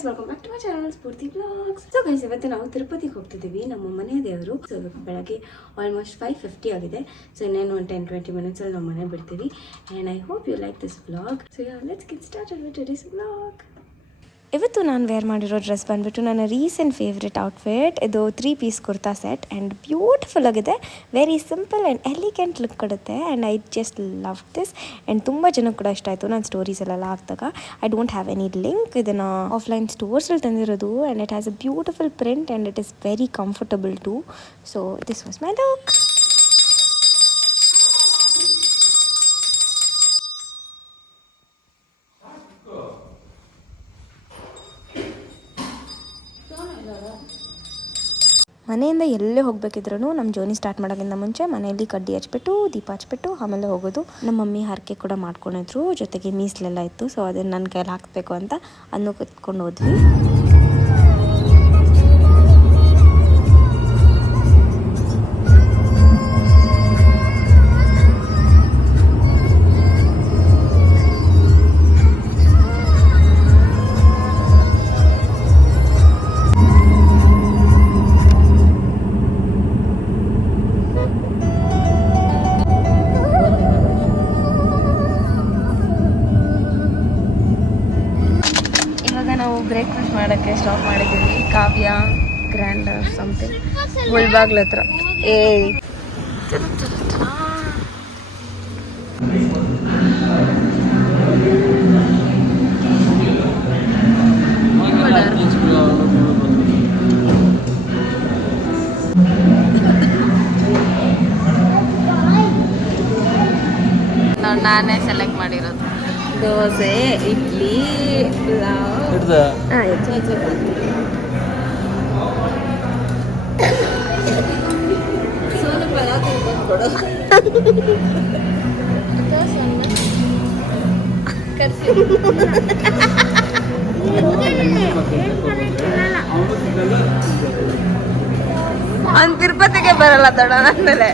Guys, welcome back to my channel Spoorthi blogs. So guys, ಇವತ್ತು ನಾವು ತಿರುಪತಿಗೆ ಹೋಗ್ತಿದ್ದೀವಿ. ನಮ್ಮ ಮನೆ ದೇವರು. ಸೊ ಬೆಳಗ್ಗೆ ಆಲ್ಮೋಸ್ಟ್ 5:50 ಆಗಿದೆ. ಸೊ ಇನ್ನೇನು ಒಂದು 10-20 ಮಿನಿಟ್ಸಲ್ಲಿ ನಮ್ಮ ಮನೆ ಬಿಡ್ತೀವಿ. And I hope you like this vlog. So let's get started with today's vlog. ಇವತ್ತು ನಾನು ವೇರ್ ಮಾಡಿರೋ ಡ್ರೆಸ್ ಬಂದುಬಿಟ್ಟು ನನ್ನ ರೀಸೆಂಟ್ ಫೇವ್ರೆಟ್ ಔಟ್ಫಿಟ್. ಇದು 3 piece kurta set and beautiful ಆಗಿದೆ. Very simple and elegant look ಕೊಡುತ್ತೆ. And I just love this. And ತುಂಬ ಜನಕ್ಕೆ ಕೂಡ ಇಷ್ಟ ಆಯಿತು ನಾನು ಸ್ಟೋರೀಸಲ್ಲೆಲ್ಲ ಹಾಕಿದಾಗ. I don't have any link. ಇದನ್ನು ಆಫ್ಲೈನ್ ಸ್ಟೋರ್ಸಲ್ಲಿ ತಂದಿರೋದು. And it has a beautiful print and it is very comfortable too. So this was my look. ಮನೆಯಿಂದ ಎಲ್ಲೇ ಹೋಗಬೇಕಿದ್ರೂ ನಮ್ಮ ಜರ್ನಿ ಸ್ಟಾರ್ಟ್ ಮಾಡೋಕ್ಕಿಂತ ಮುಂಚೆ ಮನೆಯಲ್ಲಿ ಕಡ್ಡಿ ಹಚ್ಬಿಟ್ಟು ದೀಪ ಹಚ್ಬಿಟ್ಟು ಆಮೇಲೆ ಹೋಗೋದು. ನಮ್ಮ ಮಮ್ಮಿ ಹರಕೆ ಕೂಡ ಮಾಡ್ಕೊಂಡಿದ್ರು, ಜೊತೆಗೆ ಮೀಸಲೆಲ್ಲ ಇತ್ತು. ಸೊ ಅದನ್ನು ನನ್ನ ಕೈಯಲ್ಲಿ ಹಾಕಬೇಕು ಅಂತ ಅದನ್ನು ಕುತ್ಕೊಂಡು ಹೋದ್ವಿ. ನಾವು ಬ್ರೇಕ್ಫಾಸ್ಟ್ ಮಾಡೋಕ್ಕೆ ಸ್ಟಾಪ್ ಮಾಡಿದ್ದೀವಿ. ಕಾವ್ಯ ಗ್ರ್ಯಾಂಡ್ ಸಮಥಿಂಗ್ ಮುಳ್ಬಾಗ್ಲ ಹತ್ರ. ನಾನೇ ಸೆಲೆಕ್ಟ್ ಮಾಡಿರೋದು ದೋಸೆ, ಇಡ್ಲಿ, ಪಲಾವ್. ಸೋನು ಪಲಾವ್ ತಿಳ್ಕೊಂಡು ಅವ್ನು ತಿರುಪತಿಗೆ ಬರಲ್ಲ ತಡ ಅಂದಮೇಲೆ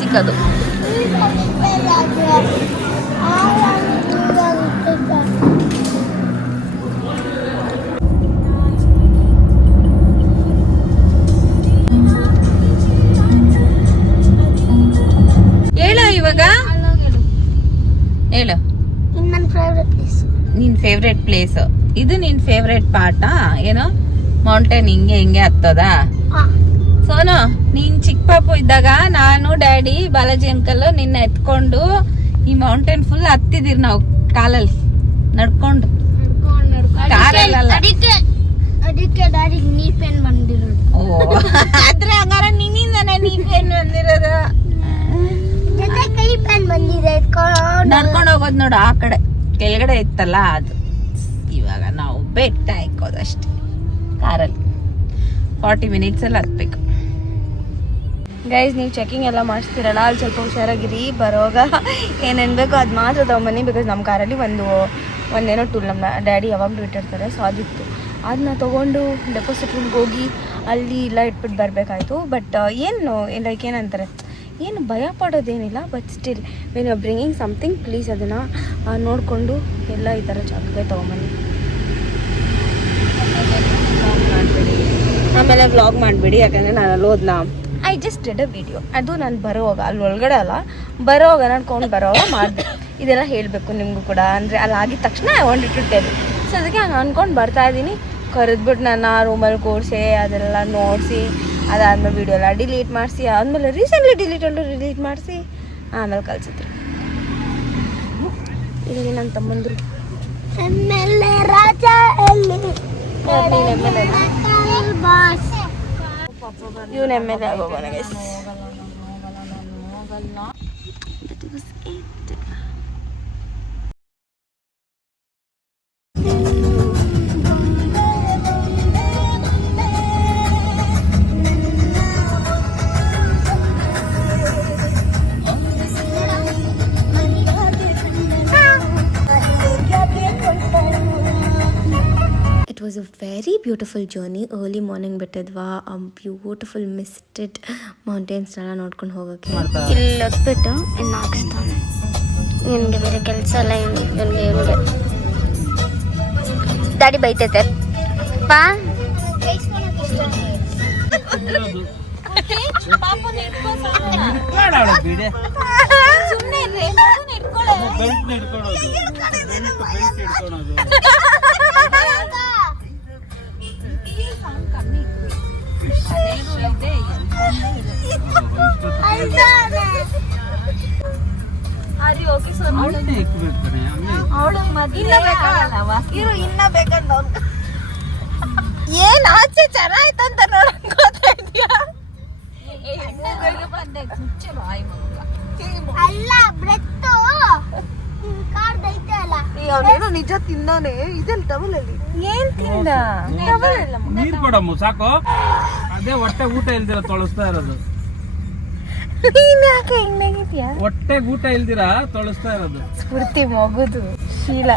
ಸಿಕ್ಕದು. ಹೇಳು ಇವಾಗ, ಹೇಳು ನಿನ್ ಫೇವ್ರೆಟ್ ಪ್ಲೇಸ್. ಇದು ನಿನ್ ಫೇವ್ರೆಟ್ ಪಾರ್ಟಾ? ಏನೋ ಮೌಂಟೇನ್ ಹಿಂಗೆ ಹತ್ತೋದಾ? ಸೋನು, ನೀನ್ ಚಿಕ್ಕ ಪಾಪು ಇದ್ದಾಗ ನಾನು ಡ್ಯಾಡಿ ಬಾಲಾಜಿ ಅಂಕಲ್ ನಿನ್ನ ಎತ್ಕೊಂಡು ಈ ಮೌಂಟೇನ್ ಫುಲ್ ಹತ್ತಿದಿರ್ ನಾವು ಕಾಲಲ್ಲಿ ನಡ್ಕೊಂಡು. ಓ ಆದ್ರೆ ಹಂಗಾರ ನಿನ್ನಿಂದಾನೆ ನೀ ಪೇನ್ ಬಂದಿರೋದು. ನಡ್ಕೊಂಡು ಹೋಗೋದು ನೋಡು, ಆ ಕಡೆ ಕೆಳಗಡೆ ಇತ್ತಲ್ಲ ಅದು. ಇವಾಗ ನಾವು ಬೆಟ್ಟ ಹಾಕೋದು ಅಷ್ಟೇ ಕಾರಲ್ಲಿ. 40 ಮಿನಿಟ್ಸಲ್ಲಿ ಹತ್ಬೇಕು. ಗೈಸ್, ನೀವು ಚೆಕಿಂಗ್ ಎಲ್ಲ ಮಾಡಿಸ್ತೀರಲ್ಲ, ಅಲ್ಲಿ ಸ್ವಲ್ಪ ಹುಷಾರಾಗಿರಿ. ಬರೋವಾಗ ಏನೇನು ಬೇಕೋ ಅದು ಮಾತ್ರ ತೊಗೊಂಬನ್ನಿ. ಬಿಕಾಸ್ ನಮ್ಮ ಕಾರಲ್ಲಿ ಒಂದೇನೋ ಟೂಲ್ ನಮ್ಮ ಡ್ಯಾಡಿ ಯಾವಾಗಲೂ ಇಟ್ಟಿರ್ತಾರೆ. ಸೊ ಅದಿತ್ತು, ಅದನ್ನ ತೊಗೊಂಡು ಡೆಪಾಸಿಟ್ ರೂಮ್ಗೆ ಹೋಗಿ ಅಲ್ಲಿ ಇಲ್ಲ ಇಟ್ಬಿಟ್ಟು ಬರಬೇಕಾಯ್ತು. ಬಟ್ ಏನು ಲೈಕ್ ಏನಂತಾರೆ, ಏನು ಭಯ ಪಡೋದೇನಿಲ್ಲ. But still when you are bringing something, please ಅದನ್ನು ನೋಡಿಕೊಂಡು ಎಲ್ಲ ಈ ಥರ ಜಾಗಕ್ಕೆ ತೊಗೊಂಬನ್ನಿ. ಆಮೇಲೆ ವ್ಲಾಗ್ ಮಾಡಬೇಡಿ, ಯಾಕಂದರೆ ನಾನು ಅಲ್ಲಿ ಹೋದ್ನಾ I just did a video. ಅದು ನಾನು ಬರೋವಾಗ, ಅಲ್ಲಿ ಒಳಗಡೆ ಅಲ್ಲ, ಬರೋವಾಗ ನಡ್ಕೊಂಡು ಬರೋವಾಗ ಮಾಡಿದೆ. ಇದೆಲ್ಲ ಹೇಳಬೇಕು ನಿಮಗೂ ಕೂಡ. ಅಂದರೆ ಅಲ್ಲಿ ಆಗಿದ ತಕ್ಷಣ I wanted to tell. So ಅದಕ್ಕೆ ಹಂಗೆ ಅಂದ್ಕೊಂಡು ಬರ್ತಾಯಿದ್ದೀನಿ. ಕರೆದ್ಬಿಟ್ಟು ನನ್ನ ರೂಮಲ್ಲಿ ಕೂರಿಸಿ ಅದೆಲ್ಲ ನೋಡಿಸಿ, ಅದಾದಮೇಲೆ ವೀಡಿಯೋ ಎಲ್ಲ ಡಿಲೀಟ್ ಮಾಡಿಸಿ, ಆದಮೇಲೆ ರೀಸೆಂಟ್ಲಿ ಡಿಲೀಟ್ ಮಾಡಿಸಿ ಆಮೇಲೆ ಕಳಿಸಿದ್ರು. ಈಗ ನನ್ನ ತಮ್ಮಂದರು ಇವನು ಎಮ್ಮೆಲ್ಲೆ ಆಗೋಗೋಣ. was a very beautiful journey early morning ಬಿಟ್ಟಿದ್ವಾ ಬ್ಯೂಟಿಫುಲ್ ಮಿಸ್ಟೆಡ್ ಮೌಂಟೇನ್ಸ್ನೆಲ್ಲ ನೋಡ್ಕೊಂಡು ಹೋಗೋಕ್ಕೆ. ಇಲ್ಲಿ ಹೊತ್ಬಿಟ್ಟು ಇನ್ನು ಹಾಕ್ಸ್ತಾನೆ. ನಿನಗೆ ಬೇರೆ ಕೆಲಸ ಎಲ್ಲ ಇವನಿಗೆ ದಾಡಿ ಬೈತೈತೆ ಪಾ. ಏನ್ ಆಚೆ ಚೆನ್ನಾಯ್ತಂತ ನೋಡಕ್ ಅವನೇನೋ ನಿಜ ತಿಂದಾನೆ. ಇದೆಲ್ಲ ಟವಲ್ ಅಲ್ಲಿ ಏನ್ ತಿಂದ? ನೀರ್ ಕೊಡಮ್ಮ ಸಾಕು. ಅದೇ ಹೊಟ್ಟೆ ಊಟ ಇಲ್ದಿರ ತೊಳಸ್ತಾ ಇರೋದು. ಯಾಕೆ ಹಿಂಗಾಗಿದ್ಯಾ? ಹೊಟ್ಟೆ ಊಟ ಇಲ್ದಿರ ತೊಳಸ್ತಾ ಇರೋದು. ಸ್ಫೂರ್ತಿ ಮಗುದು ಶೀಲ.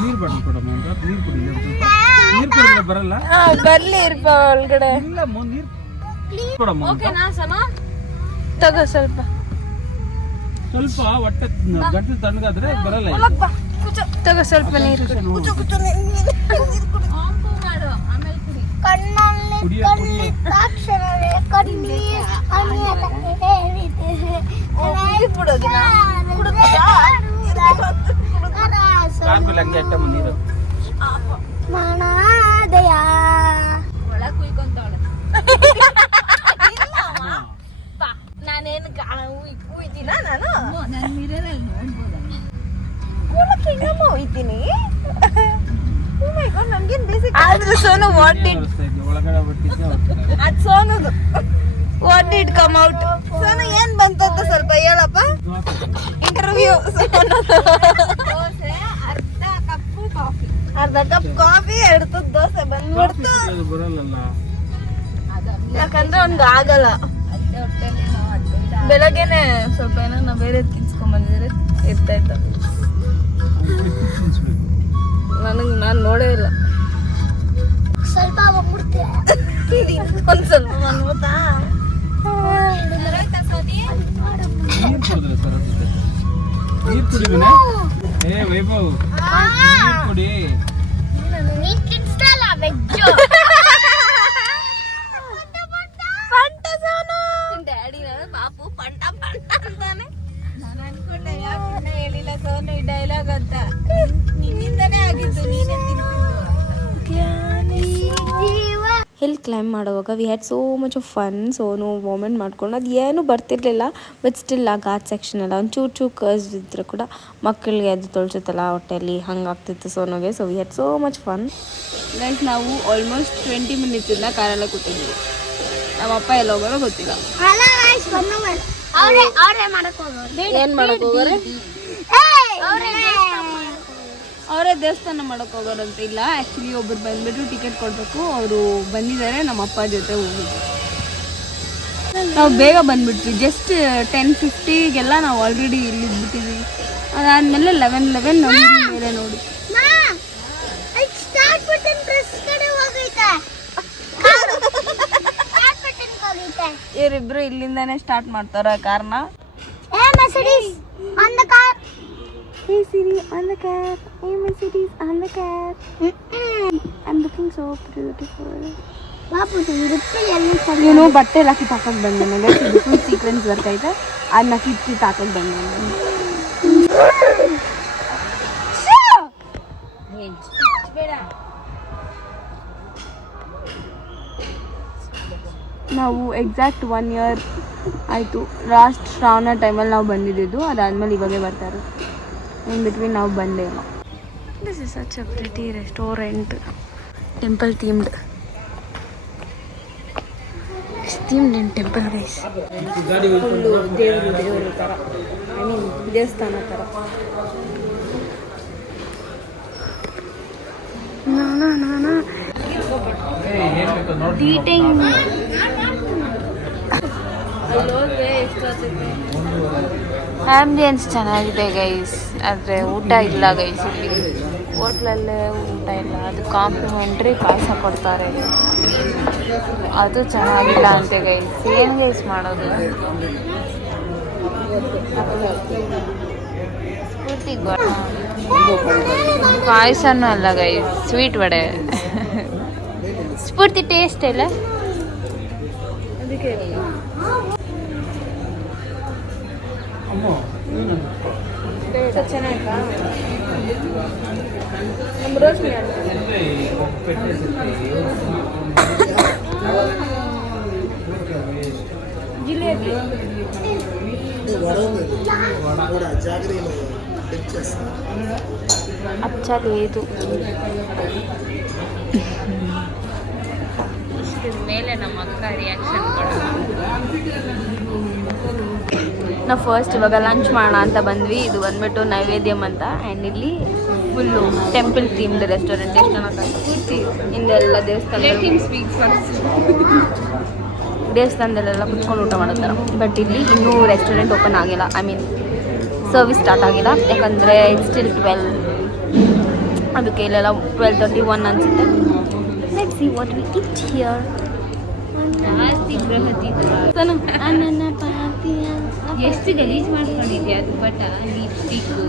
ನೀರ್ ಬಾಟಲ್ ಕೊಡಮ್ಮ. ನೀರ್ ಕುಡಿ. ನೀರ್ ಕುಡಿದ್ರೆ ಬರಲ್ಲ. ಬರ್ಲಿ ಇರ್ಪ ಒಳಗಡೆ. ಇಲ್ಲಮ್ಮ ನೀರ್ ಕೊಡಮ್ಮ. ತಗೋ ಸ್ವಲ್ಪ ಹೊಟ್ಟೆ ಗಂಟಲು ತಣ್ಣಗಾದ್ರೆ ಬರಲ್ಲ. ತಗೋ ಸ್ವಲ್ಪ ನೀರು. ಹಂಗೆ ಅಟ್ಟಮ್ಮ ನೀರು. ನಾನೇನು ಉಯ್ತೀನ ನಾನು ಉಯ್ತೀನಿ. ನನ್ಗೇನ್ ಬೇಸಿಕ್ ಆದ್ರೆ ಸೋನು ವಾಟ್ ಡಿಡ್ ಒಳಗಡೆ ಬಿಟ್ಟಿದ್ದೆ ಅದ್ ಸೋನುದು what did come out. Sonu ಏನ್ ಬಂತಂತ ಸ್ವಲ್ಪ ಹೇಳಪ್ಪ. ಇಂಟರ್ವ್ಯೂ. ಅರ್ಧ ಕಪ್ ಕಾಫಿ 2 ತುತ್ತು ದೋಸೆ ಬಂದ್ಬಿಡ್ತು. ಬರಲ್ಲ. ಯಾಕಂದ್ರೆ ಅವ್ನ್ಗೆ ಆಗಲ್ಲ. ಬೆಳಗ್ಗೆನೆ ಸ್ವಲ್ಪ ಏನೋ ಬೇರೆ ಕಿನ್ಸ್ಕೊಂಡ್ ಬಂದಿದ್ರೆ ಇರ್ತಾ ಇತ್ತು. ನಾನು ನೋಡೇ ಇಲ್ಲ. ಸ್ವಲ್ಪ ಒಂದ್ ಸ್ವಲ್ಪ ಬಂದ್ಬಿಡ್ತಾ. ನೀರ್ ಕುಡಿವಿನ. ಏ ವೈಭವ್ ನೀರ್ ಕುಡಿ. ಡ್ಯಾಡಿ ಪಾಪು ಪಂಟ ಪಂಟ ಅಂತಾನೆ. ನಾನು ಅನ್ಕೊಂಡೆ ಯಾಕೆ ಹೇಳಿಲ್ಲ ಸೋನು ಈ ಡೈಲಾಗ್ ಅಂತ. ನಿನ್ನಿಂದನೇ ಆಗಿದ್ದು, ನೀನೇ ಹಿಲ್ ಕ್ಲೈಂಬ್ ಮಾಡುವಾಗ we had so much of fun. Sonu moment ಮಾಡ್ಕೊಂಡು ಅದು ಏನು ಬರ್ತಿರ್ಲಿಲ್ಲ. ಬಟ್ ಸ್ಟಿಲ್ ಆ ಘಾಟ್ ಸೆಕ್ಷನ್ ಎಲ್ಲ ಒಂದು ಚೂರು ಕರ್ಸ್ ಇದ್ರೆ ಕೂಡ ಮಕ್ಕಳಿಗೆ ಅದು ತೊಳ್ಸುತ್ತಲ್ಲ ಹೊಟ್ಟೆಯಲ್ಲಿ ಹಂಗಾಗ್ತಿತ್ತು ಸೋನುಗೆ. So we had so much fun. Guys ನಾವು ಆಲ್ಮೋಸ್ಟ್ 20 ಮಿನಿಟ್ಸಿಂದ ಕಾರಲ್ಲೇ ಕೂತಿದ್ವಿ. ನಮ್ಮ ಅಪ್ಪ ಎಲ್ಲ ಹೋಗೋರೋ ಗೊತ್ತಿಲ್ಲ. ಏನ್ ಮಾಡಕ್ ಹೋಗೋರೆ? ಅವರೇ ದೇವಸ್ಥಾನ ಮಾಡಕ್ ಹೋಗೋರಂತ. ಇಲ್ಲ ಆಕ್ಚುಲಿ ಒಬ್ರು ಬಂದ್ಬಿಟ್ಟು ಟಿಕೆಟ್ ಕೊಡ್ಬೇಕು, ಅವರು ಬಂದಿದ್ದಾರೆ. ನಮ್ಮ ಅಪ್ಪ ಜೊತೆ ಹೋಗಿದ್ವಿ. ನಾವು ಬೇಗ ಬಂದ್ಬಿಟ್ವಿ. ಜಸ್ಟ್ 10:50ಗೆಲ್ಲ ನಾವು ಆಲ್ರೆಡಿ ಇಲ್ಲಿ ಇದ್ಬಿಟ್ಟಿದ್ವಿ. ಅದಾದ್ಮೇಲೆ 11 ಮೇಲೆ ನೋಡಿ ಇವರಿಬ್ರು ಇಲ್ಲಿಂದಾನೆ ಸ್ಟಾರ್ಟ್ ಮಾಡ್ತಾರ ಕಾರ್ನ. Hey Siri, on the car. Hey Mercedes, on the car. I'm looking so beautiful. ನೀನು ಬಟ್ಟೆ ಎಲ್ಲ ಕಿತ್ತು ಹಾಕಕ್ಕೆ ಬಂದೆ. ನನಗೆ ಫುಲ್ ಸೀಕ್ವೆನ್ಸ್ ವರ್ಕ್ ಐತೆ. ಅದನ್ನ ಕಿತ್ತು ಹಾಕಕ್ಕೆ ಬಂದೆ. ನಾವು ಎಕ್ಸಾಕ್ಟ್ 1 year ಆಯಿತು. ಲಾಸ್ಟ್ ಶ್ರಾವಣ ಟೈಮಲ್ಲಿ ನಾವು ಬಂದಿದ್ದು. ಅದಾದಮೇಲೆ ಇವಾಗೆ ಬರ್ತಾರೆ. ಇನ್ ಬಿಟ್ವೀನ್ ನಾವು ಬಂದೇ ಇಲ್ಲ. This is such a pretty restaurant. Temple themed and temple guys. Full ದೇವರು ಥರ, ಐ ಮೀನ್ ದೇವಸ್ಥಾನ ಥರ. ಡೀಟಿಂಗ್ ಆಂಬಿಯನ್ಸ್ ಚೆನ್ನಾಗಿದೆ ಗೈಸ್, ಆದರೆ ಊಟ ಇಲ್ಲ ಗೈಸ್ ಇಲ್ಲಿ. ಹೋಟ್ಲಲ್ಲೇ ಊಟ ಇಲ್ಲ, ಅದು ಕಾಂಪ್ಲಿಮೆಂಟ್ರಿ ಪಾಯಸ ಕೊಡ್ತಾರೆ, ಅದು ಚೆನ್ನಾಗಿಲ್ಲ ಅಂತೆ ಗೈಸ್. ಏನು ಗೈಸ್ ಮಾಡೋದು? ಪಾಯಸನೂ ಅಲ್ಲ ಗೈಸ್, ಸ್ವೀಟ್ ವಡೆ. ಸ್ಫೂರ್ತಿ ಟೇಸ್ಟ್ ಇಲ್ಲ ಅದಕ್ಕೆ. ಚೆನ್ನಾಗಿಲ್ಲ ನಮ್ಮ ರೋಶ್ನಿ ಜಿಲೇಬಿ అచ్చా లేదు. ಇಷ್ಟ್ರ ಮೇಲೆ ನಮ್ಮ ಅಕ್ಕ ರಿಯಾಕ್ಷನ್ ನಾವು ಫಸ್ಟ್ ಇವಾಗ ಲಂಚ್ ಮಾಡೋಣ ಅಂತ ಬಂದ್ವಿ. ಇದು ಬಂದ್ಬಿಟ್ಟು ನೈವೇದ್ಯಂ ಅಂತ, ಆ್ಯಂಡ್ ಇಲ್ಲಿ ಫುಲ್ಲು ಟೆಂಪಲ್ ಥೀಮ್ಡ್ ರೆಸ್ಟೋರೆಂಟ್. ಎಷ್ಟು ಚೆನ್ನಾಗಿ ಹಿಂದೆಲ್ಲ ದೇವಸ್ಥಾನದಲ್ಲೆಲ್ಲ ಕುತ್ಕೊಂಡು ಊಟ ಮಾಡುತ್ತಾರೆ. ಬಟ್ ಇಲ್ಲಿ ಇನ್ನೂ ರೆಸ್ಟೋರೆಂಟ್ ಓಪನ್ ಆಗಿಲ್ಲ, ಐ ಮೀನ್ ಸರ್ವಿಸ್ ಸ್ಟಾರ್ಟ್ ಆಗಿಲ್ಲ, ಯಾಕಂದರೆ ಇಟ್ಸ್ ಸ್ಟಿಲ್ 12, ಅದಕ್ಕೆ ಇಲ್ಲೆಲ್ಲ 12:31 ಅನಿಸುತ್ತೆ. Let's see what we it here. ಎಷ್ಟು ಗಲೀಜು ಮಾಡ್ಕೊಂಡಿದ್ಯಾ ಅದು ಪಟ, ಲಿಪ್ಸ್ಟಿಕ್ಕು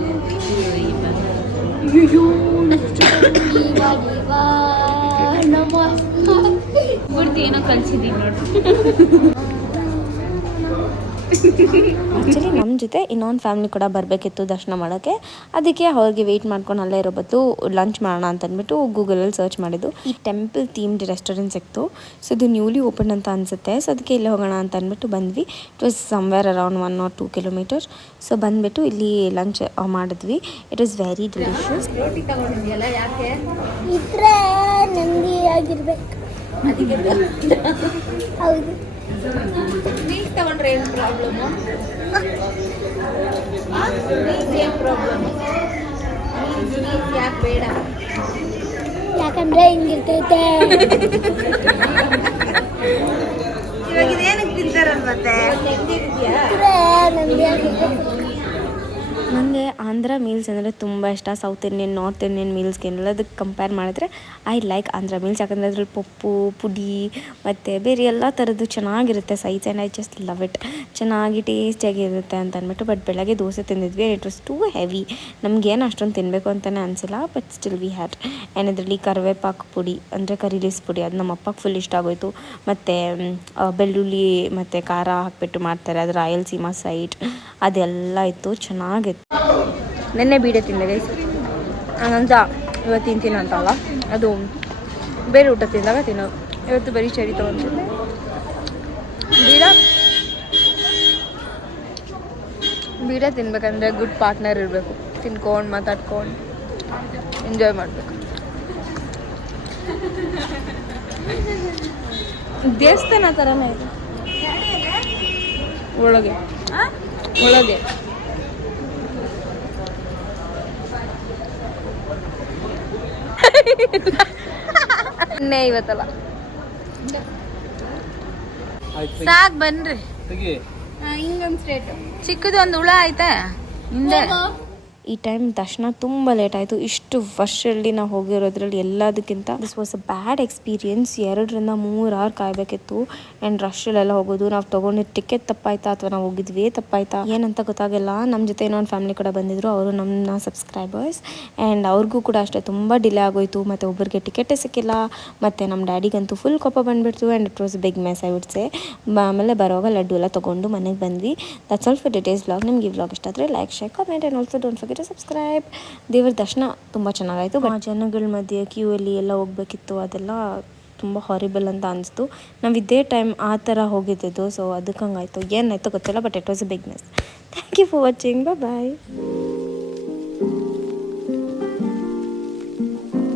ಪೂರ್ತಿ ಏನೋ ಕಲಿಸಿದ್ದೀನಿ ನೋಡಿ. ಆ್ಯಕ್ಚುಲಿ ನಮ್ಮ ಜೊತೆ ಇನ್ನೊಂದು ಫ್ಯಾಮಿಲಿ ಕೂಡ ಬರಬೇಕಿತ್ತು ದರ್ಶನ ಮಾಡೋಕ್ಕೆ. ಅದಕ್ಕೆ ಅವ್ರಿಗೆ ವೆಯ್ಟ್ ಮಾಡ್ಕೊಂಡು ಅಲ್ಲೇ ಇರೋ ಬದಲು ಲಂಚ್ ಮಾಡೋಣ ಅಂತ ಅಂದ್ಬಿಟ್ಟು ಗೂಗಲಲ್ಲಿ ಸರ್ಚ್ ಮಾಡಿದ್ದು. ಈ ಟೆಂಪಲ್ ಥೀಮ್ಡ್ ರೆಸ್ಟೋರೆಂಟ್ ಸಿಕ್ತು. ಸೊ ಇದು ನ್ಯೂಲಿ ಓಪನ್ ಅಂತ ಅನಿಸುತ್ತೆ. ಸೊ ಅದಕ್ಕೆ ಇಲ್ಲೇ ಹೋಗೋಣ ಅಂತ ಅಂದ್ಬಿಟ್ಟು ಬಂದ್ವಿ. It was somewhere around 1 or 2 kilometers. So ಬಂದುಬಿಟ್ಟು ಇಲ್ಲಿ ಲಂಚ್ ಮಾಡಿದ್ವಿ. It was very delicious. ರೋಟಿ ತಗೊಂಡಿದ್ಯಲ್ಲ, ಯಾಕೆ ಇದ್ರೆ ನೆಮ್ಮದಿ ಆಗಿರ್ಬೇಕು. ಹೌದು. ಮೀಲ್ಸ್ ತಗೊಂಡ್ರೆ ಏನು ಪ್ರಾಬ್ಲಮ್ಮು? ಮೀಲ್ಸ್ ಏನು ಪ್ರಾಬ್ಲಮ್ಮು? ಮೀಲ್ಸ್ ಯಾಕೆ ಬೇಡ? ಯಾಕಂದ್ರೆ ಹಿಂಗಿರ್ತೈತೆ. ಇವಾಗ ಇದೇನಕ್ಕೆ ತಿಂತಾರಲ್ಲ ಮತ್ತೆ? ಇದ್ರೆ ನೆಮ್ಮದಿ ಆಗಿರ್ಬೇಕು. ನನಗೆ ಆಂಧ್ರ ಮೀಲ್ಸ್ ಅಂದರೆ ತುಂಬ ಇಷ್ಟ. ಸೌತ್ ಇಂಡಿಯನ್, ನಾರ್ತ್ ಇಂಡಿಯನ್ ಮೀಲ್ಸ್ಗೆಲ್ಲದಕ್ಕೆ ಕಂಪೇರ್ ಮಾಡಿದ್ರೆ ಐ ಲೈಕ್ ಆಂಧ್ರ ಮೀಲ್ಸ್. ಯಾಕಂದರೆ ಅದ್ರಲ್ಲಿ ಪಪ್ಪು, ಪುಡಿ ಮತ್ತು ಬೇರೆ ಎಲ್ಲ ಥರದ್ದು ಚೆನ್ನಾಗಿರುತ್ತೆ sides, and I just love it. ಚೆನ್ನಾಗಿ ಟೇಸ್ಟಿಯಾಗಿರುತ್ತೆ ಅಂತ ಅಂದ್ಬಿಟ್ಟು. ಬಟ್ ಬೆಳಗ್ಗೆ ದೋಸೆ ತಿಂದಿದ್ವಿ, ಇಟ್ ವಾಸ್ ಟೂ ಹೆವಿ. ನಮಗೇನು ಅಷ್ಟೊಂದು ತಿನ್ನಬೇಕು ಅಂತಲೇ ಅನಿಸಿಲ್ಲ, but still we had. And ಇದರಲ್ಲಿ ಕರಿವೇಪಾಕು ಪುಡಿ ಅಂದರೆ ಕರಿ ಲೀವ್ಸ್ ಪುಡಿ, ಅದು ನಮ್ಮ ಅಪ್ಪಗೆ ಫುಲ್ ಇಷ್ಟ ಆಗೋಯಿತು. ಮತ್ತು ಬೆಳ್ಳುಳ್ಳಿ ಮತ್ತು ಖಾರ ಹಾಕಿಬಿಟ್ಟು ಮಾಡ್ತಾರೆ, ಅದು ರಾಯಲಸೀಮಾ ಸೈಡ್, ಅದೆಲ್ಲ ಇತ್ತು, ಚೆನ್ನಾಗಿತ್ತು. ನೆನ್ನೆ ಬೀಡೆ ತಿಂದೆ ಗೈಸ್, ಹಂಗಂತ ಇವತ್ತು ತಿಂತೀನಿ ಅಂತಲ್ಲ, ಅದು ಬೇರೆ ಊಟ ತಿಂದಾಗ ತಿನ್ನೋದು. ಇವತ್ತು ಬರೀ ಚರಿ ತೊಗೊಂಡಿದ್ದೆ. ಬೀಡೆ ತಿನ್ಬೇಕಂದ್ರೆ ಗುಡ್ ಪಾರ್ಟ್ನರ್ ಇರಬೇಕು, ತಿನ್ಕೊಂಡು ಮಾತಾಡ್ಕೊಂಡು ಎಂಜಾಯ್ ಮಾಡಬೇಕು. ದೇವಸ್ಥಾನ ಥರನೇ ಇದೆ ಒಳಗೆ ಒಳಗೆ. ಇನ್ನೇ ಇವತ್ತಲ್ಲ ಸಾಕ್ ಬನ್ರಿ. ಹಿಂಗೊಂದು ಸ್ಟೇಟ್ ಚಿಕ್ಕದು ಒಂದು ಹುಳ ಐತೆ ಹಿಂದೆ. ಈ ಟೈಮ್ ದರ್ಶನ ತುಂಬ ಲೇಟ್ ಆಯಿತು. ಇಷ್ಟು ವರ್ಷದಲ್ಲಿ ನಾವು ಹೋಗಿರೋದ್ರಲ್ಲಿ ಎಲ್ಲದಕ್ಕಿಂತ this was a bad experience. 2 to 3 hours ಕಾಯಬೇಕಿತ್ತು. ಆ್ಯಂಡ್ ರಶಲ್ಲೆಲ್ಲ ಹೋಗೋದು, ನಾವು ತೊಗೊಂಡಿದ್ದು ಟಿಕೆಟ್ ತಪ್ಪಾಯ್ತಾ ಅಥವಾ ನಾವು ಹೋಗಿದ್ವಿ ತಪ್ಪಾಯ್ತಾ ಏನಂತ ಗೊತ್ತಾಗಿಲ್ಲ. ನಮ್ಮ ಜೊತೆ ಇನ್ನೊಂದು ಫ್ಯಾಮಿಲಿ ಕೂಡ ಬಂದಿದ್ರು, ಅವರು ನಮ್ಮ ಸಬ್ಸ್ಕ್ರೈಬರ್ಸ್. ಆ್ಯಂಡ್ ಅವ್ರಿಗೂ ಕೂಡ ಅಷ್ಟೇ ತುಂಬ ಡಿಲೇ ಆಗೋಯಿತು. ಮತ್ತು ಒಬ್ಬರಿಗೆ ಟಿಕೆಟೇ ಸಿಕ್ಕಿಲ್ಲ. ಮತ್ತು ನಮ್ಮ ಡ್ಯಾಡಿಗಂತೂ ಫುಲ್ ಕೋಪ ಬಂದುಬಿಡ್ತು. And it was big mess I would say. ಆಮೇಲೆ ಬರೋವಾಗ ಲಡ್ಡು ಎಲ್ಲ ತೊಗೊಂಡು ಮನೆಗೆ ಬಂದ್ವಿ. That's all for details vlog. ನಿಮ್ಗೆ ಈ ವ್ಲಾಗ್ ಇಷ್ಟ ಆದರೆ like, share, comment and also don't forget subscribe. ದೇವರ ದರ್ಶನ ತುಂಬ ಚೆನ್ನಾಗಾಯಿತು. ಜನಗಳ ಮಧ್ಯೆ ಕ್ಯೂ ಅಲ್ಲಿ ಎಲ್ಲ ಹೋಗ್ಬೇಕಿತ್ತು, ಅದೆಲ್ಲ ತುಂಬ ಹಾರಿಬಲ್ ಅಂತ ಅನಿಸ್ತು. ನಾವು ಇದೇ ಟೈಮ್ ಆ ಥರ ಹೋಗಿದ್ದು, ಸೊ ಅದಕ್ಕೆ ಹಂಗಾಯಿತು. ಏನಾಯಿತು ಗೊತ್ತಿಲ್ಲ, but it was a big miss. Thank you for watching. Bye.